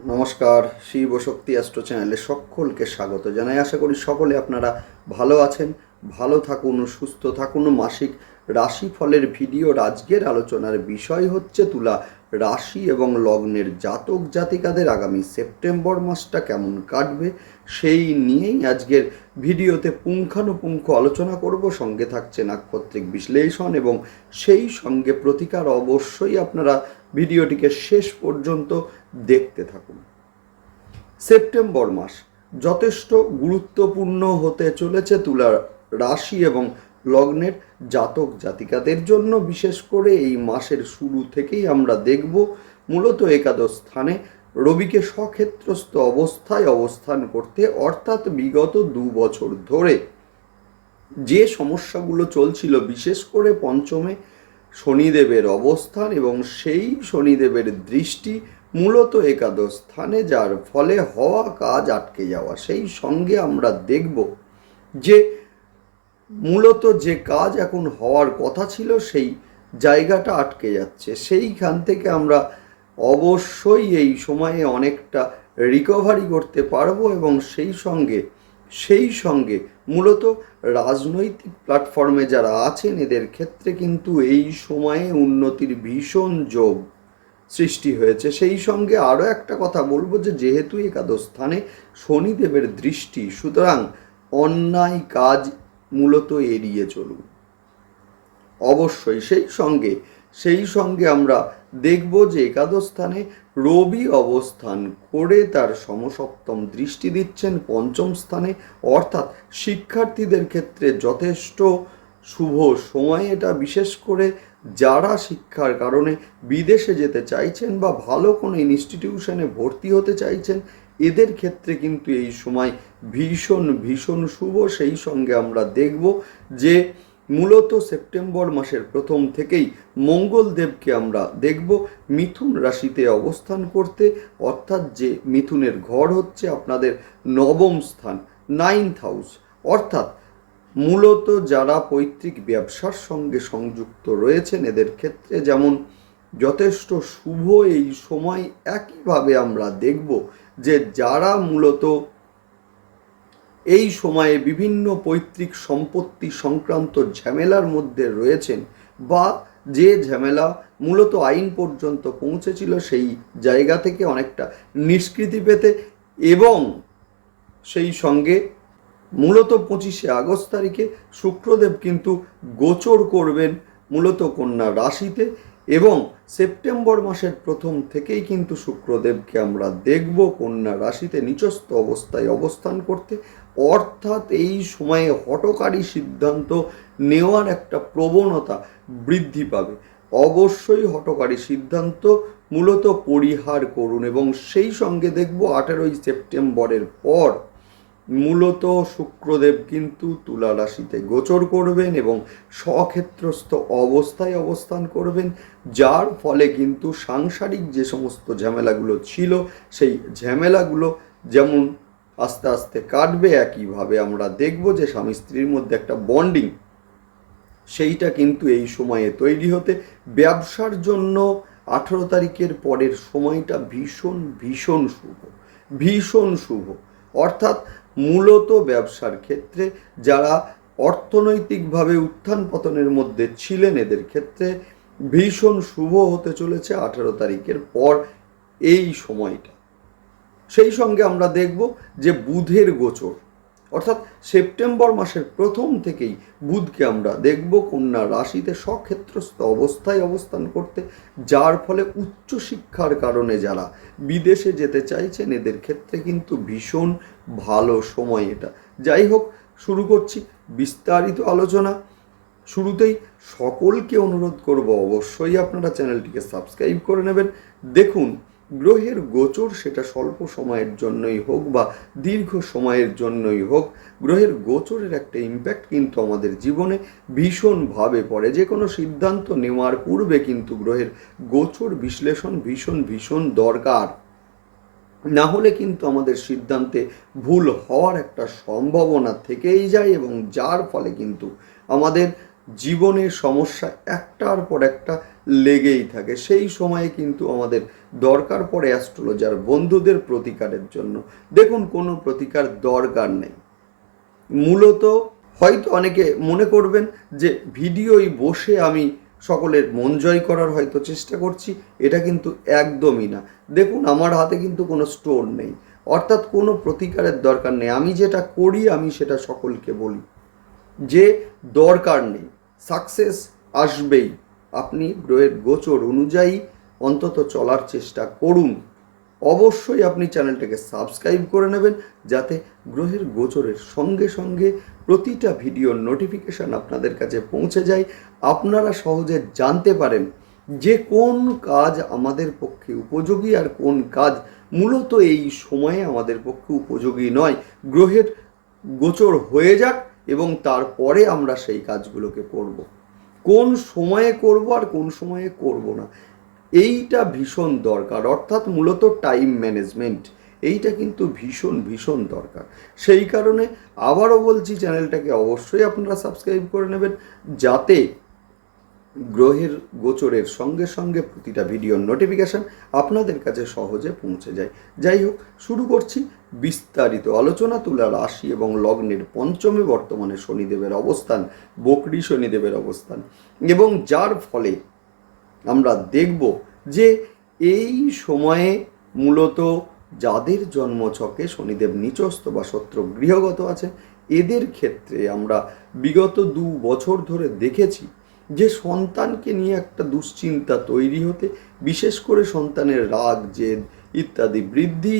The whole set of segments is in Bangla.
নমস্কার, শিব শক্তি অ্যাস্ট্রো চ্যানেলে সকলকে স্বাগত জানাই। আশা করি সকলে আপনারা ভালো আছেন, ভালো থাকুন, সুস্থ থাকুন। মাসিক রাশিফলের ভিডিওর আজকের আলোচনার বিষয় হচ্ছে তুলা রাশি এবং লগ্নের জাতক জাতিকাদের আগামী সেপ্টেম্বর মাসটা কেমন কাটবে সেই নিয়েই আজকের ভিডিওতে পুঙ্খানুপুঙ্খ আলোচনা করব। সঙ্গে থাকছে নাক্ষত্রিক বিশ্লেষণ এবং সেই সঙ্গে প্রতিকার অবশ্যই আপনারা ভিডিওটিকে শেষ পর্যন্ত দেখতে থাকুন। সেপ্টেম্বর মাস যথেষ্ট গুরুত্বপূর্ণ হতে চলেছে তুলা রাশি এবং লগ্নের জাতক জাতিকাদের জন্য। বিশেষ করে এই মাসের শুরু থেকেই আমরা দেখব মূলত একাদশ স্থানে রবিকে সক্ষেত্রস্থ অবস্থায় অবস্থান করতে, অর্থাৎ বিগত দু বছর ধরে যে সমস্যাগুলো চলছিল, বিশেষ করে পঞ্চমে শনিদেবের অবস্থান এবং সেই শনিদেবের দৃষ্টি মূলত একাদশ স্থানে যার ফলে হওয়া কাজ আটকে যাওয়া। সেই সঙ্গে আমরা দেখব যে মূলত যে কাজ এখন হওয়ার কথা ছিল, সেই জায়গাটা আটকে যাচ্ছে। সেইখান থেকে আমরা অবশ্যই এই সময়ে অনেকটা রিকভারি করতে পারব এবং সেই সঙ্গে সেই সঙ্গে মূলত রাজনৈতিক প্ল্যাটফর্মে যারা আছেন, এদের ক্ষেত্রে কিন্তু এই সময়ে উন্নতির ভীষণ যোগ। সৃষ্টি হয়েছে। সেই সঙ্গে আরও একটা কথা বলব যে, যেহেতু একাদশ স্থানে শনিদেবের দৃষ্টি, সুতরাং অন্যায় কাজ মূলত এড়িয়ে চলুন। অবশ্যই সেই সঙ্গে সেই সঙ্গে আমরা দেখব যে একাদশ স্থানে রবি অবস্থান করে তার সমসপ্তম দৃষ্টি দিচ্ছেন। পঞ্চম স্থানে, অর্থাৎ শিক্ষার্থীদের ক্ষেত্রে যথেষ্ট শুভ সময়। এটা বিশেষ করে যারা শিক্ষার কারণে বিদেশে যেতে চাইছেন বা ভালো কোনো ইনস্টিটিউশনে ভর্তি হতে চাইছেন, এদের ক্ষেত্রে কিন্তু এই সময় ভীষণ ভীষণ শুভ। সেই সঙ্গে আমরা দেখব যে মূলত সেপ্টেম্বর মাসের প্রথম থেকেই মঙ্গলদেবকে আমরা দেখব মিথুন রাশিতে অবস্থান করতে। অর্থাৎ যে মিথুনের ঘর হচ্ছে আপনাদের নবম স্থান নাইন্থ হাউস অর্থাৎ মূলত যারা পৈতৃক ব্যবসার সঙ্গে সংযুক্ত রয়েছেন এদের ক্ষেত্রে যেমন যথেষ্ট শুভ এই সময় একইভাবে আমরা দেখব যে যারা মূলত এই সময়ে বিভিন্ন পৈতৃক সম্পত্তি সংক্রান্ত ঝামেলার মধ্যে রয়েছেন বা যে ঝামেলা মূলত আইন পর্যন্ত পৌঁছেছিল সেই জায়গা থেকে অনেকটা নিষ্কৃতি পেতে এবং সেই সঙ্গে মূলত পঁচিশে আগস্ট তারিখে শুক্রদেব কিন্তু গোচর করবেন মূলত কন্যা রাশিতে এবং সেপ্টেম্বর মাসের প্রথম থেকেই কিন্তু শুক্রদেবকে আমরা দেখব কন্যা রাশিতে নিচস্থ অবস্থায় অবস্থান করতে। অর্থাৎ এই সময়ে হটকারী সিদ্ধান্ত নেওয়ার একটা প্রবণতা বৃদ্ধি পাবে। অবশ্যই হটকারী সিদ্ধান্ত মূলত পরিহার করুন এবং সেই সঙ্গে দেখব আঠেরোই সেপ্টেম্বরের পর মূলত শুক্রদেব কিন্তু তুলা রাশিতে গোচর করবেন এবং স্বক্ষেত্রস্থ অবস্থায় অবস্থান করবেন, যার ফলে কিন্তু সাংসারিক যে সমস্ত ঝামেলাগুলো ছিল, সেই ঝামেলাগুলো যেমন আস্তে আস্তে কাটবে, একইভাবে আমরা দেখব যে স্বামী স্ত্রীর মধ্যে একটা বন্ডিং, সেইটা কিন্তু এই সময়ে তৈরি হতে, ব্যবসার জন্য আঠেরো তারিখের পরের সময়টা ভীষণ ভীষণ শুভ ভীষণ শুভ। অর্থাৎ মূলত ব্যবসার ক্ষেত্রে যারা অর্থনৈতিকভাবে উত্থান পতনের মধ্যে ছিলেন এদের ক্ষেত্রে ভীষণ শুভ হতে চলেছে আঠেরো তারিখের পর এই সময়টা। সেই সঙ্গে আমরা দেখব যে বুধের গোচর। অর্থাৎ সেপ্টেম্বর মাসের প্রথম থেকেই বুধকে আমরা দেখব কন্যা রাশিতে সক্ষেত্রস্থ অবস্থায় অবস্থান করতে, যার ফলে উচ্চশিক্ষার কারণে যারা বিদেশে যেতে চাইছেন, এদের ক্ষেত্রে কিন্তু ভীষণ ভালো সময় এটা। যাই হোক, শুরু করছি বিস্তারিত আলোচনা। শুরুতেই সকলকে অনুরোধ করব অবশ্যই আপনারা চ্যানেলটিকে সাবস্ক্রাইব করে নেবেন। দেখুন গ্রহের গোচর সেটা স্বল্প সময়ের জন্যই হোক বা দীর্ঘ সময়ের জন্যই হোক, গ্রহের গোচরের একটা ইম্প্যাক্ট কিন্তু আমাদের জীবনে ভীষণভাবে পড়ে। যে কোনো সিদ্ধান্ত নেওয়ার পূর্বে কিন্তু গ্রহের গোচর বিশ্লেষণ ভীষণ ভীষণ দরকার। না হলে কিন্তু আমাদের সিদ্ধান্তে ভুল হওয়ার একটা সম্ভাবনা থেকেই যায় এবং যার ফলে কিন্তু আমাদের জীবনে সমস্যা একটার পর একটা লেগেই থাকে। সেই সময়ে কিন্তু আমাদের দরকার পড়ে অ্যাস্ট্রোলজার বন্ধুদের প্রতিকারের জন্য। দেখুন, কোনো প্রতিকার দরকার নেই। মূলত হয়তো অনেকে মনে করবেন যে, ভিডিওই বসে আমি সকলের মন জয় করার হয়তো চেষ্টা করছি, এটা কিন্তু একদমই না। দেখুন, আমার হাতে কিন্তু কোনো স্টোর নেই। অর্থাৎ কোনো প্রতিকারের দরকার নেই। আমি যেটা করি, আমি সেটা সকলকে বলি যে, দরকার নেই। সাকসেস আসবেই। আপনি গ্রহের গোচর অনুযায়ী অন্তত চলার চেষ্টা করুন। অবশ্যই আপনি চ্যানেলটাকে সাবস্ক্রাইব করে নেবেন যাতে গ্রহের গোচরের সঙ্গে সঙ্গে প্রতিটা ভিডিওর নোটিফিকেশান আপনাদের কাছে পৌঁছে যায়। আপনারা সহজে জানতে পারেন যে কোন কাজ আমাদের পক্ষে উপযোগী আর কোন কাজ মূলত এই সময়ে আমাদের পক্ষে উপযোগী নয়। গ্রহের গোচর হয়ে যাক এবং তারপরে আমরা সেই কাজগুলোকে করব। কোন সময়ে করব আর কোন সময়ে করব না। এইটা ভীষণ দরকার। অর্থাৎ মূলত টাইম ম্যানেজমেন্ট এইটা কিন্তু ভীষণ ভীষণ দরকার। সেই কারণে আবারও বলছি, চ্যানেলটাকে অবশ্যই আপনারা সাবস্ক্রাইব করে নেবেন। যাতে গ্রহের গোচরের সঙ্গে সঙ্গে প্রতিটা ভিডিওর নোটিফিকেশান আপনাদের কাছে সহজে পৌঁছে যায়। যাই হোক, শুরু করছি বিস্তারিত আলোচনা। তুলা রাশি এবং লগ্নের পঞ্চমে বর্তমানে শনিদেবের অবস্থান, বকরি শনিদেবের অবস্থান। এবং যার ফলে আমরা দেখব যে এই সময়ে মূলত যাদের জন্মছকে শনিদেব নিচস্থ বা শত্রু গৃহগত আছে, এদের ক্ষেত্রে আমরা বিগত দু বছর ধরে দেখেছি যে সন্তানকে নিয়ে একটা দুশ্চিন্তা তৈরি হতে, বিশেষ করে সন্তানের রাগ, জেদ ইত্যাদি বৃদ্ধি,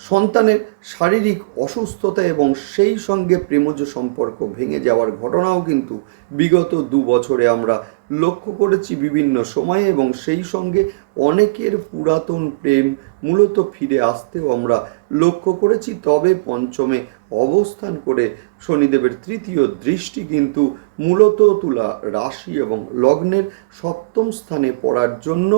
সন্তানের শারীরিক অসুস্থতা এবং সেই সঙ্গে প্রেমজ সম্পর্ক ভেঙে যাওয়ার ঘটনাও কিন্তু বিগত দু বছরে আমরা লক্ষ্য করেছি বিভিন্ন সময়ে এবং সেই সঙ্গে অনেকের পুরাতন প্রেম মূলত ফিরে আসতেও আমরা লক্ষ্য করেছি। তবে পঞ্চমে অবস্থান করে শনিদেবের তৃতীয় দৃষ্টি কিন্তু মূলত তুলা রাশি এবং লগ্নের সপ্তম স্থানে পড়ার জন্য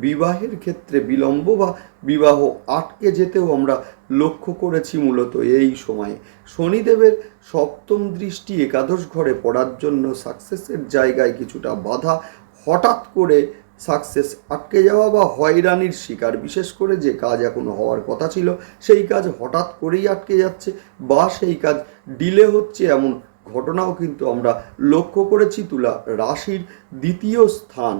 বিবাহের ক্ষেত্রে বিলম্ব বা বিবাহ আটকে যেতেও আমরা লক্ষ্য করেছি মূলত এই সময়ে। শনিদেবের সপ্তম দৃষ্টি একাদশ ঘরে পড়ার জন্য সাকসেসের জায়গায় কিছুটা বাধা হঠাৎ করে সাকসেস আটকে যাওয়া বা হয়রানির শিকার, বিশেষ করে যে কাজ এখন হওয়ার কথা ছিল, সেই কাজ হঠাৎ করেই আটকে যাচ্ছে বা সেই কাজ ডিলে হচ্ছে এমন ঘটনাও কিন্তু আমরা লক্ষ্য করেছি তুলা রাশির দ্বিতীয় স্থান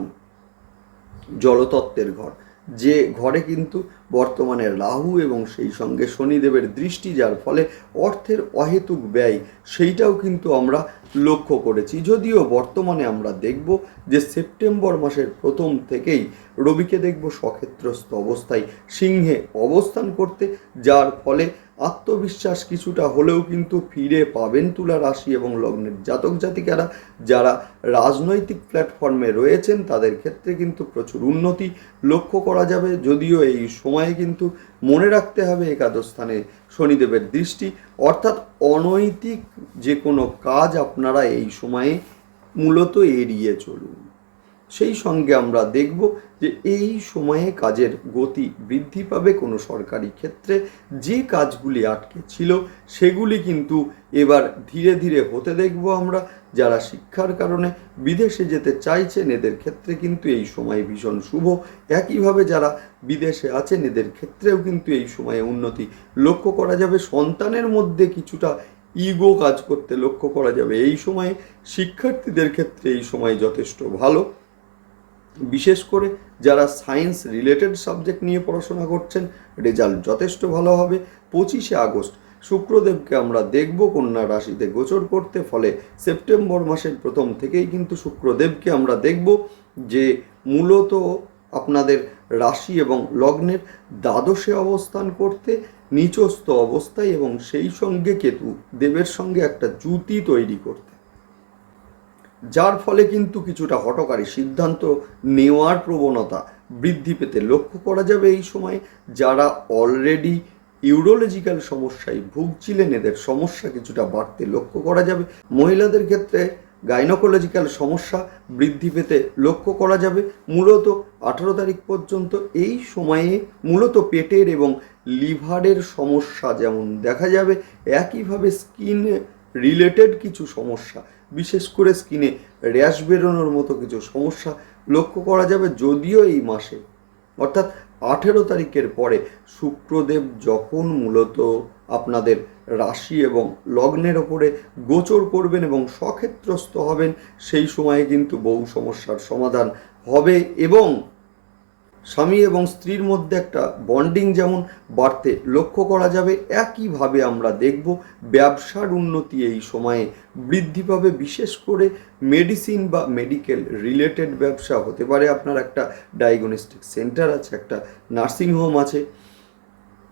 জলতত্ত্বের ঘর। যে ঘরে কিন্তু বর্তমানে রাহু এবং সেই সঙ্গে শনিদেবের দৃষ্টি, যার ফলে অর্থের অহেতুক ব্যয়, সেইটাও কিন্তু আমরা লক্ষ্য করেছি। যদিও বর্তমানে আমরা দেখব যে সেপ্টেম্বর মাসের প্রথম থেকেই রবিকে দেখব সক্ষেত্রস্থ অবস্থায়, সিংহে অবস্থান করতে, যার ফলে আত্মবিশ্বাস কিছুটা হলেও কিন্তু ফিরে পাবেন তুলা রাশি এবং লগ্নের জাতক জাতিকারা যারা রাজনৈতিক প্ল্যাটফর্মে রয়েছেন, তাদের ক্ষেত্রে কিন্তু প্রচুর উন্নতি লক্ষ্য করা যাবে। যদিও এই সময়ে কিন্তু মনে রাখতে হবে একাদশ স্থানে শনিদেবের দৃষ্টি। অর্থাৎ অনৈতিক যে কোনো কাজ আপনারা এই সময়ে মূলত এড়িয়ে চলুন। সেই সঙ্গে আমরা দেখব যে এই সময়ে কাজের গতি বৃদ্ধি পাবে কোনো সরকারি ক্ষেত্রে। যে কাজগুলি আটকে ছিল, সেগুলি কিন্তু এবার ধীরে ধীরে হতে দেখব আমরা। যারা শিক্ষার কারণে বিদেশে যেতে চাইছেন, এদের ক্ষেত্রে কিন্তু এই সময় ভীষণ শুভ। একইভাবে যারা বিদেশে আছেন, এদের ক্ষেত্রেও কিন্তু এই সময়ে উন্নতি লক্ষ্য করা যাবে। সন্তানের মধ্যে কিছুটা ইগো কাজ করতে লক্ষ্য করা যাবে। এই সময়ে শিক্ষার্থীদের ক্ষেত্রে এই সময় যথেষ্ট ভালো। বিশেষ করে যারা সায়েন্স রিলেটেড সাবজেক্ট নিয়ে পড়াশোনা করছেন, রেজাল্ট যথেষ্ট ভালো হবে। পঁচিশে আগস্ট, শুক্রদেবকে আমরা দেখব কন্যা রাশিতে গোচর করতে, ফলে সেপ্টেম্বর মাসের প্রথম থেকেই কিন্তু শুক্রদেবকে আমরা দেখব যে মূলত আপনাদের রাশি এবং লগ্নের দ্বাদশে অবস্থান করতে, নিচস্থ অবস্থায় এবং সেই সঙ্গে কেতু দেবের সঙ্গে একটা জুতি তৈরি করতে। যার ফলে কিন্তু কিছুটা হটকারী সিদ্ধান্ত নেওয়ার প্রবণতা বৃদ্ধি পেতে লক্ষ্য করা যাবে এই সময়। যারা অলরেডি ইউরোলজিক্যাল সমস্যায় ভুগছিলেন, এদের সমস্যা কিছুটা বাড়তে লক্ষ্য করা যাবে। মহিলাদের ক্ষেত্রে গাইনোকোলজিক্যাল সমস্যা বৃদ্ধি পেতে লক্ষ্য করা যাবে। মূলত আঠারো তারিখ পর্যন্ত এই সময়ে মূলত পেটের এবং লিভারের সমস্যা যেমন দেখা যাবে, একইভাবে স্কিন রিলেটেড কিছু সমস্যা বিশেষ করে স্কিনে র্যাশ বেরোনোর মতো কিছু সমস্যা লক্ষ্য করা যাবে যদিও এই মাসে। অর্থাৎ আঠেরো তারিখের পরে শুক্রদেব যখন মূলত আপনাদের রাশি এবং লগ্নের ওপরে গোচর করবেন এবং সক্ষেত্রস্থ হবেন, সেই সময়ে কিন্তু বহু সমস্যার সমাধান হবে এবং স্বামী এবং স্ত্রীর মধ্যে একটা বন্ডিং যেমন বাড়তে লক্ষ্য করা যাবে, একইভাবে আমরা দেখব ব্যবসার উন্নতি এই সময়ে বৃদ্ধি পাবে। বিশেষ করে মেডিসিন বা মেডিকেল রিলেটেড ব্যবসা হতে পারে। আপনার একটা ডায়াগনস্টিক সেন্টার আছে, একটা নার্সিংহোম আছে।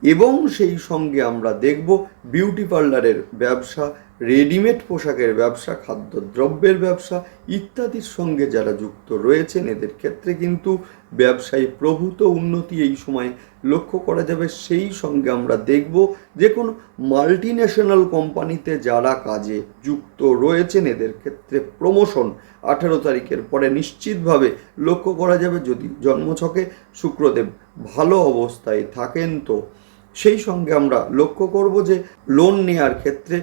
এবং সেই সঙ্গে আমরা দেখব বিউটি পার্লারের ব্যবসা রেডিমেড পোশাকের ব্যবসা, খাদ্যদ্রব্যের ব্যবসা ইত্যাদির সঙ্গে যারা যুক্ত রয়েছেন, এদের ক্ষেত্রে কিন্তু ব্যবসায়ী প্রভূত উন্নতি এই সময় লক্ষ্য করা যাবে। সেই সঙ্গে আমরা দেখব যে কোনো মাল্টি ন্যাশনাল কোম্পানিতে যারা কাজে যুক্ত রয়েছেন, এদের ক্ষেত্রে প্রমোশন আঠারো তারিখের পরে নিশ্চিতভাবে লক্ষ্য করা যাবে। যদি জন্মছকে শুক্রদেব ভালো অবস্থায় থাকেন তো সেই সঙ্গে আমরা লক্ষ্য করব যে লোন নেওয়ার ক্ষেত্রে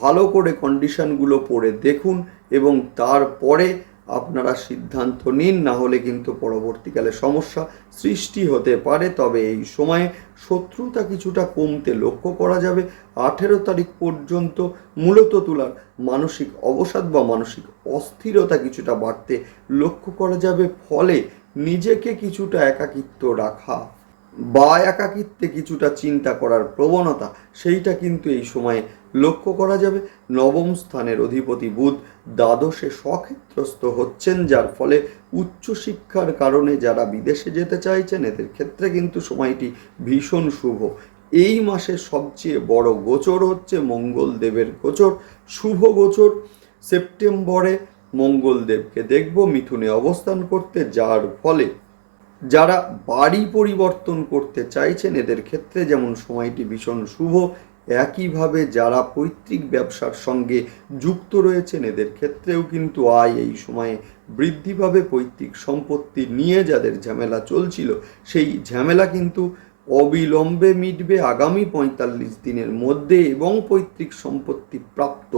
ভালো করে কন্ডিশনগুলো পড়ে দেখুন এবং তারপরে আপনারা সিদ্ধান্ত নিন, না হলে কিন্তু পরবর্তীকালে সমস্যা সৃষ্টি হতে পারে। তবে এই সময়ে শত্রুতা কিছুটা কমতে লক্ষ্য করা যাবে। আঠেরো তারিখ পর্যন্ত মূলত তুলার মানসিক অবসাদ বা মানসিক অস্থিরতা কিছুটা বাড়তে লক্ষ্য করা যাবে। ফলে নিজেকে কিছুটা একাকিত্ব রাখা বা একাকিত্বে কিছুটা চিন্তা করার প্রবণতা, সেইটা কিন্তু এই সময়ে লক্ষ্য করা যাবে। নবম স্থানের অধিপতি বুধ দ্বাদশে স্বক্ষেত্রস্থ হচ্ছেন, যার ফলে উচ্চশিক্ষার কারণে যারা বিদেশে যেতে চাইছেন, এদের ক্ষেত্রে কিন্তু সময়টি ভীষণ শুভ। এই মাসে সবচেয়ে বড় গোচর হচ্ছে মঙ্গলদেবের গোচর। শুভ গোচর, সেপ্টেম্বরে মঙ্গলদেবকে দেখব, মিথুনে অবস্থান করতে, যার ফলে যারা বাড়ি পরিবর্তন করতে চাইছেন, এদের ক্ষেত্রে যেমন সময়টি ভীষণ শুভ, একইভাবে যারা পৈতৃক ব্যবসার সঙ্গে যুক্ত রয়েছেন, এদের ক্ষেত্রেও কিন্তু আয় এই সময়ে বৃদ্ধি পাবে। পৈতৃক সম্পত্তি নিয়ে যাদের ঝামেলা চলছিল, সেই ঝামেলা কিন্তু অবিলম্বে মিটবে আগামী পঁয়তাল্লিশ দিনের মধ্যে এবং পৈতৃক সম্পত্তি প্রাপ্ত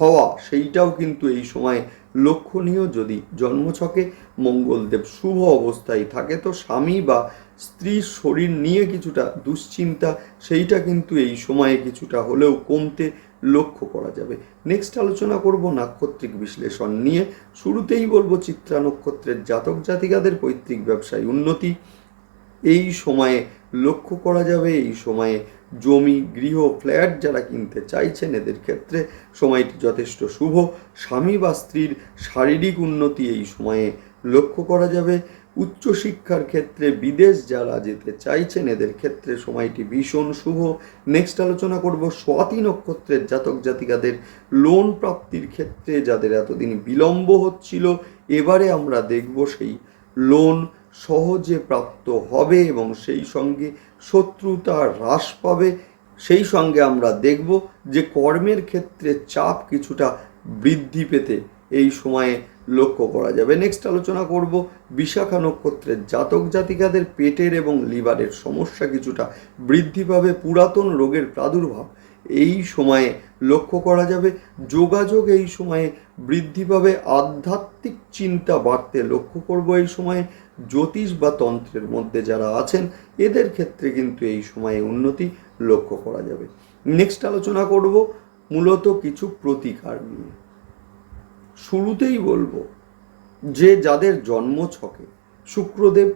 হওয়া, সেইটাও কিন্তু এই সময় লক্ষণীয় যদি জন্মছকে মঙ্গলদেব শুভ অবস্থায় থাকে, তো স্বামী বা স্ত্রীর শরীর নিয়ে কিছুটা দুশ্চিন্তা, সেইটা কিন্তু এই সময়ে কিছুটা হলেও কমতে লক্ষ্য করা যাবে। নেক্সট আলোচনা করব নাক্ষত্রিক বিশ্লেষণ নিয়ে। শুরুতেই বলব চিত্রা নক্ষত্রের জাতক জাতিকাদের পৈতৃক ব্যবসায় উন্নতি। এই সময়ে লক্ষ্য করা যাবে, এই সময়ে জমি, গৃহ, ফ্ল্যাট যারা কিনতে চাইছেন, এদের ক্ষেত্রে সময়টি যথেষ্ট শুভ। স্বামী বা স্ত্রীর শারীরিক উন্নতি এই সময়ে লক্ষ্য করা যাবে। উচ্চশিক্ষার ক্ষেত্রে বিদেশ যারা যেতে চাইছেন, এদের ক্ষেত্রে সময়টি ভীষণ শুভ। নেক্সট আলোচনা করব স্বাতি নক্ষত্রের জাতক জাতিকাদের লোন প্রাপ্তির ক্ষেত্রে যাদের এতদিন বিলম্ব হচ্ছিল, এবারে আমরা দেখব সেই লোন সহজে প্রাপ্ত হবে এবং সেই সঙ্গে শত্রুতা হ্রাস পাবে। সেই সঙ্গে আমরা দেখব যে কর্মের ক্ষেত্রে চাপ কিছুটা বৃদ্ধি পেতে এই সময়ে লক্ষ্য করা যাবে। নেক্সট আলোচনা করব বিশাখা নক্ষত্রের জাতক জাতিকাদের পেটের এবং লিভারের সমস্যা কিছুটা বৃদ্ধি পাবে, পুরাতন রোগের প্রাদুর্ভাব এই সময়ে লক্ষ্য করা যাবে। যোগাযোগ এই সময়ে বৃদ্ধি পাবে, আধ্যাত্মিক চিন্তা বাড়তে লক্ষ্য করব এই সময়ে। জ্যোতিষ বা তন্ত্রের মধ্যে যারা আছেন, এদের ক্ষেত্রে কিন্তু এই সময়ে উন্নতি লক্ষ্য করা যাবে। নেক্সট আলোচনা করব মূলত কিছু প্রতিকার নিয়ে। শুরুতেই বলব যে, যাদের জন্ম ছকে, শুক্রদেব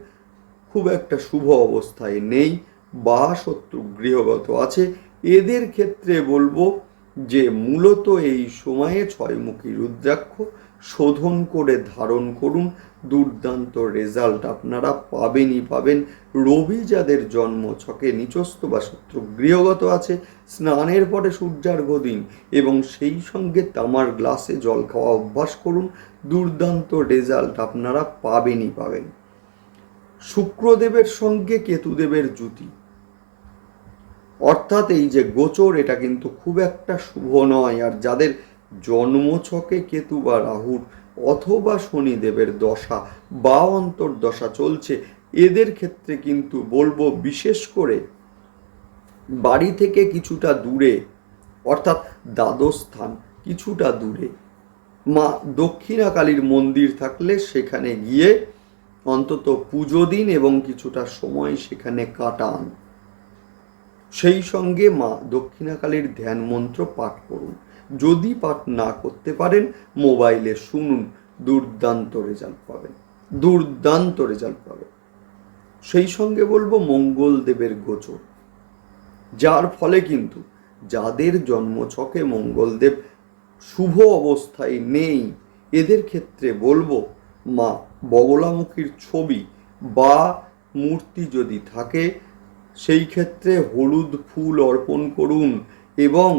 খুব একটা শুভ অবস্থায় নেই বা শত্রু গৃহগত আছে, এদের ক্ষেত্রে বলব যে, মূলত এই সময়ে ছয়মুখী রুদ্রাক্ষ শোধন করে ধারণ করুন। দুর্দান্ত রেজাল্ট আপনারা পাবেনই পাবেন। রবি যাদের জন্ম ছকে নিচস্থ বা শত্রু গৃহগত আছে, স্নানের পরে সূর্যার্ঘ দিন এবং সেই সঙ্গে তামার গ্লাসে জল খাওয়া অভ্যাস করুন, দুর্দান্ত রেজাল্ট আপনারা পাবেনই পাবেন। শুক্রদেবের সঙ্গে কেতুদেবের জুতি অর্থাৎ এই যে গোচর, এটা কিন্তু খুব একটা শুভ নয়। আর যাদের জন্মছকে কেতু বা রাহুর অথবা শনিদেবের দশা বা অন্তর্দশা চলছে, এদের ক্ষেত্রে কিন্তু বলব বিশেষ করে বাড়ি থেকে কিছুটা দূরে, অর্থাৎ দ্বাদশ স্থান কিছুটা দূরে, মা দক্ষিণা কালীর মন্দির থাকলে সেখানে গিয়ে অন্তত পুজো দিন এবং কিছুটা সময় সেখানে কাটান। সেই সঙ্গে মা দক্ষিণাকালীর ধ্যান মন্ত্র পাঠ করুন। যদি পাঠ না করতে পারেন, মোবাইলে শুনুন, দুর্দান্ত রেজাল্ট পাবেন, দুর্দান্ত রেজাল্ট পাবেন। সেই সঙ্গে বলব মঙ্গলদেবের গোচর, যার ফলে কিন্তু যাদের জন্মছকে মঙ্গলদেব শুভ অবস্থায় নেই, এদের ক্ষেত্রে বলব মা বগলামুখীর ছবি বা মূর্তি যদি থাকে, সেই ক্ষেত্রে হলুদ ফুল অর্পণ করুন এবং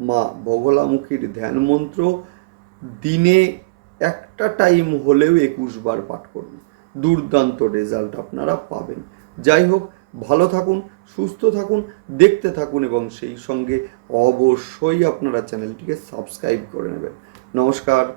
মা বগলামুখীর ধ্যান মন্ত্র দিনে একটা টাইম হলেও একুশ বার পাঠ করুন। দুর্দান্ত রেজাল্ট আপনারা পাবেন। যাই হোক, ভালো থাকুন, সুস্থ থাকুন, দেখতে থাকুন এবং সেই সঙ্গে অবশ্যই আপনারা চ্যানেলটিকে সাবস্ক্রাইব করে নেবেন। নমস্কার।